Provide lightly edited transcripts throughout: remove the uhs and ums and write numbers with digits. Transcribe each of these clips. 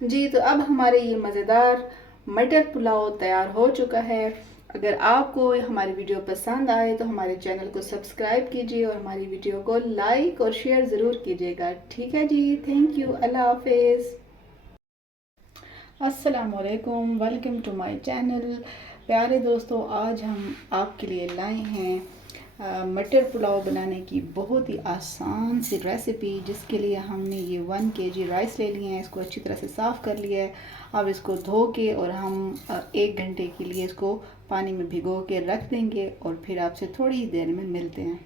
जी, तो अब हमारे ये मज़ेदार मटर पुलाव तैयार हो चुका है। अगर आपको हमारी वीडियो पसंद आए तो हमारे चैनल को सब्सक्राइब कीजिए और हमारी वीडियो को लाइक और शेयर ज़रूर कीजिएगा। ठीक है जी, थैंक यू, अल्लाह हाफिज़। अस्सलाम वालेकुम, वेलकम टू माय चैनल। प्यारे दोस्तों, आज हम आपके लिए लाए हैं मटर पुलाव बनाने की बहुत ही आसान सी रेसिपी, जिसके लिए हमने ये 1 kg राइस ले लिए हैं। इसको अच्छी तरह से साफ़ कर लिया है। अब इसको धो के और हम 1 घंटे के लिए इसको पानी में भिगो के रख देंगे और फिर आपसे थोड़ी ही देर में मिलते हैं।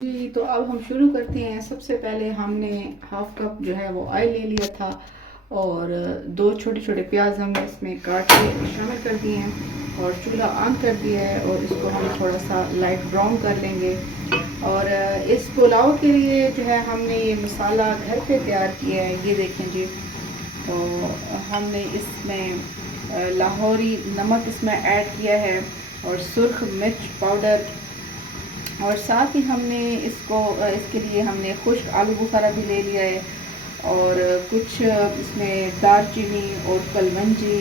जी, तो अब हम शुरू करते हैं। सबसे पहले हमने हाफ कप जो है वो ऑयल ले लिया था और 2 छोटे-छोटे प्याज हमने इसमें काट के शामिल कर दिए हैं और चूल्हा ऑन कर दिया है और इसको हम थोड़ा सा लाइट ब्राउन कर लेंगे। और इस पुलाव के लिए जो है हमने ये मसाला घर पे तैयार किया है, ये देखें जी। तो हमने इसमें लाहौरी नमक इसमें ऐड किया है और सुर्ख मिर्च पाउडर, और साथ ही हमने इसके लिए हमने खुश्क आलू बुखारा भी ले लिया है और कुछ इसमें दालचीनी और कलमंजी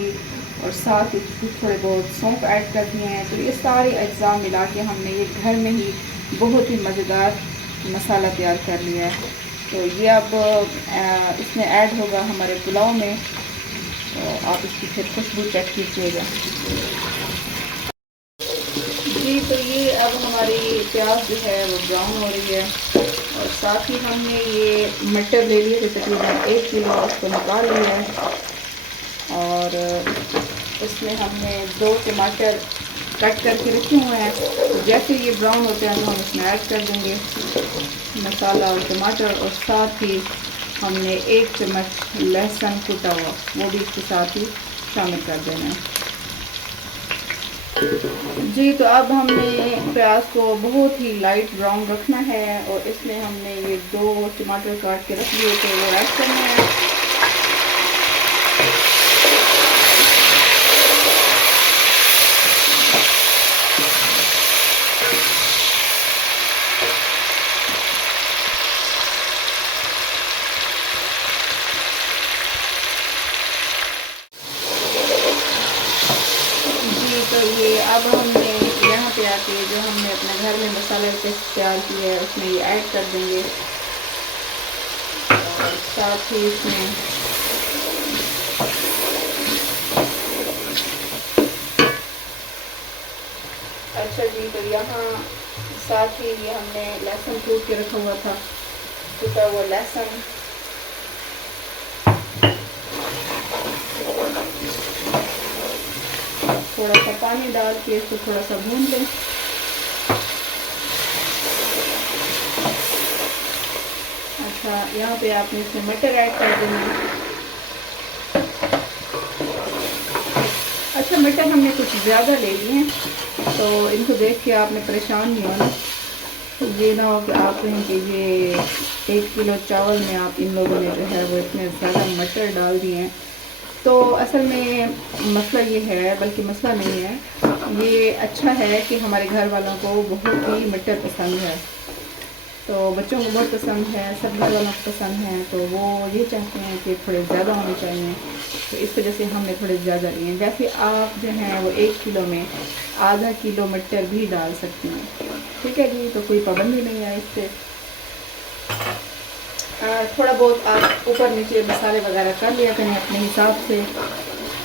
और साथ ही कुछ थोड़े बहुत सौंफ ऐड कर दिए हैं। तो ये सारे अज्जा मिला के हमने ये घर में ही बहुत ही मज़ेदार मसाला तैयार कर लिया है। तो ये अब इसमें ऐड होगा हमारे पुलाव में, तो आप इसकी फिर खुशबू चेक कीजिएगा। जी, तो ये अब हमारी प्याज जो है वो ब्राउन हो रही है और साथ ही हमने ये मटर ले लिए थे, तकरीबन 1 किलो, उसको निकाल लिया है और इसमें हमने 2 टमाटर कट करके रखे हुए हैं। तो जैसे ये ब्राउन होते हैं तो हम इसमें ऐड कर देंगे मसाला और टमाटर, और साथ ही हमने 1 चम्मच लहसुन कुटा हुआ वो भी इसके साथ ही शामिल कर देना है। जी, तो अब हमने प्याज को बहुत ही लाइट ब्राउन रखना है और इसमें हमने ये 2 टमाटर काट के रख लिए थे वो ऐड करने हैं। जी, तो ये अब हमने यहाँ पे आके जो हमने अपने घर में मसाले पेस्ट तैयार किया है उसमें ये ऐड कर देंगे और साथ ही इसमें अच्छा जी, तो यहाँ साथ ही ये हमने लहसुन कूट के रखा हुआ था, कुटा हुआ लहसुन, थोड़ा सा पानी डाल के इसको थोड़ा सा भून लें। अच्छा, यहाँ पे आपने इसमें मटर ऐड कर देना है। अच्छा, मटर हमने कुछ ज़्यादा ले लिए हैं तो इनको देख के आपने परेशान नहीं होना। ये ना हो कि आप कहें कि ये 1 किलो चावल में आप इन लोगों ने जो है वो इतने ज़्यादा मटर डाल दिए हैं। तो असल में मसला ये है, बल्कि मसला नहीं है, ये अच्छा है कि हमारे घर वालों को बहुत ही मटर पसंद है, तो बच्चों को बहुत पसंद है, सब घर वालों को पसंद है, तो वो ये चाहते हैं कि थोड़े ज़्यादा होने चाहिए। तो इस वजह से हमने थोड़े ज़्यादा लिए हैं। वैसे आप जो हैं वो 1 किलो में आधा किलो मटर भी डाल सकती हैं। ठीक है जी, तो कोई पाबंदी नहीं है इससे। थोड़ा बहुत आप ऊपर नीचे मसाले वगैरह कर लिया करें अपने हिसाब से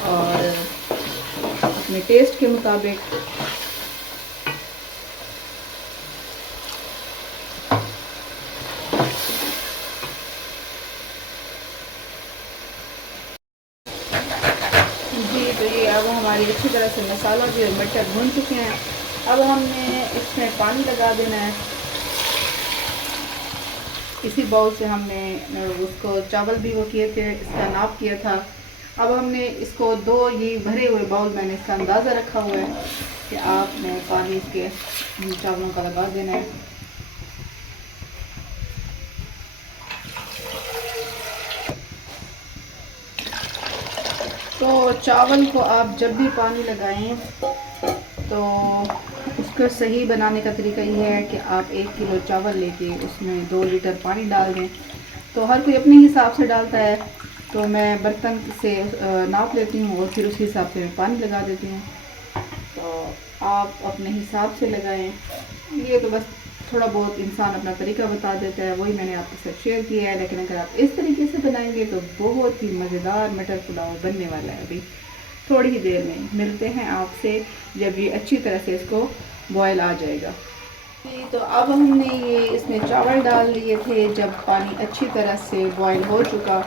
और अपने टेस्ट के मुताबिक। जी, तो ये अब हमारी अच्छी तरह से मसाला भी और मटर भून चुके हैं। अब हमने इसमें पानी लगा देना है। इसी बाउल से हमने उसको चावल भी वो किए थे, इसका नाप किया था। अब हमने इसको 2 ये भरे हुए बाउल, मैंने इसका अंदाज़ा रखा हुआ है कि आपने पानी इसके चावलों का लगा देना है। तो चावल को आप जब भी पानी लगाएं तो उसको सही बनाने का तरीका ये है कि आप 1 किलो चावल लेके उसमें 2 लीटर पानी डाल दें। तो हर कोई अपने हिसाब से डालता है, तो मैं बर्तन से नाप लेती हूँ और फिर उसी हिसाब से मैं पानी लगा देती हूँ। तो आप अपने हिसाब से लगाएं। ये तो बस थोड़ा बहुत इंसान अपना तरीका बता देता है, वही मैंने आपके साथ शेयर किया है। लेकिन अगर आप इस तरीके से बनाएंगे तो बहुत ही मज़ेदार मटर पुलाव बनने वाला है। अभी थोड़ी ही देर में मिलते हैं आपसे जब ये अच्छी तरह से इसको बॉयल आ जाएगा। जी, तो अब हमने ये इसमें चावल डाल दिए थे। जब पानी अच्छी तरह से बॉयल हो चुका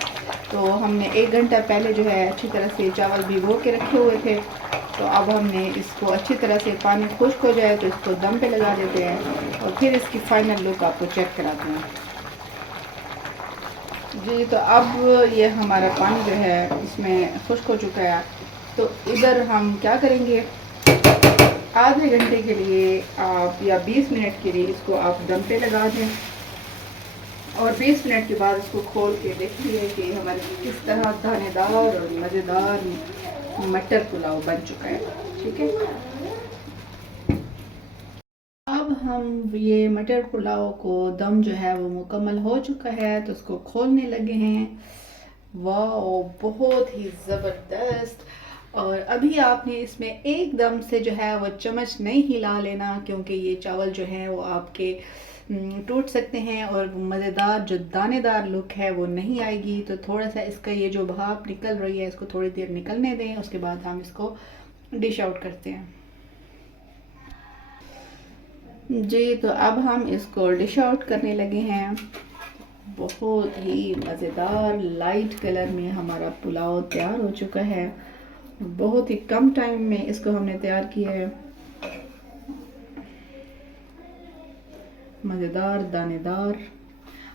तो हमने 1 घंटा पहले जो है अच्छी तरह से चावल भिगो के रखे हुए थे। तो अब हमने इसको अच्छी तरह से पानी खुश्क हो जाए तो इसको दम पे लगा देते हैं और फिर इसकी फाइनल लुक आपको चेक कराते हैं। जी, तो अब ये हमारा पानी जो है इसमें खुश्क हो चुका है। तो इधर हम क्या करेंगे, आधे घंटे के लिए आप या 20 मिनट के लिए इसको आप दम पे लगा दें और 20 मिनट के बाद इसको खोल के देखिए कि हमारे किस तरह दानेदार और मज़ेदार मटर पुलाव बन चुका है। ठीक है, अब हम ये मटर पुलाव को दम जो है वो मुकम्मल हो चुका है तो उसको खोलने लगे हैं। वाह, बहुत ही ज़बरदस्त। और अभी आपने इसमें एकदम से जो है वो चम्मच नहीं हिला लेना, क्योंकि ये चावल जो है वो आपके टूट सकते हैं और मज़ेदार जो दानेदार लुक है वो नहीं आएगी। तो थोड़ा सा इसका ये जो भाप निकल रही है इसको थोड़ी देर निकलने दें, उसके बाद हम इसको डिश आउट करते हैं। जी, तो अब हम इसको डिश आउट करने लगे हैं। बहुत ही मज़ेदार लाइट कलर में हमारा पुलाव तैयार हो चुका है। बहुत ही कम टाइम में इसको हमने तैयार किया है। मज़ेदार दानेदार।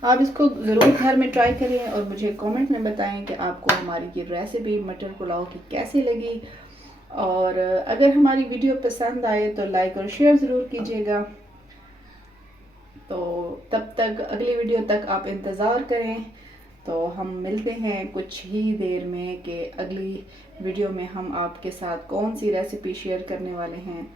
आप इसको ज़रूर घर में ट्राई करें और मुझे कमेंट में बताएं कि आपको हमारी ये रेसिपी मटर पुलाव की कैसी लगी। और अगर हमारी वीडियो पसंद आए तो लाइक और शेयर ज़रूर कीजिएगा। तो तब तक अगली वीडियो तक आप इंतज़ार करें। तो हम मिलते हैं कुछ ही देर में कि अगली वीडियो में हम आपके साथ कौन सी रेसिपी शेयर करने वाले हैं।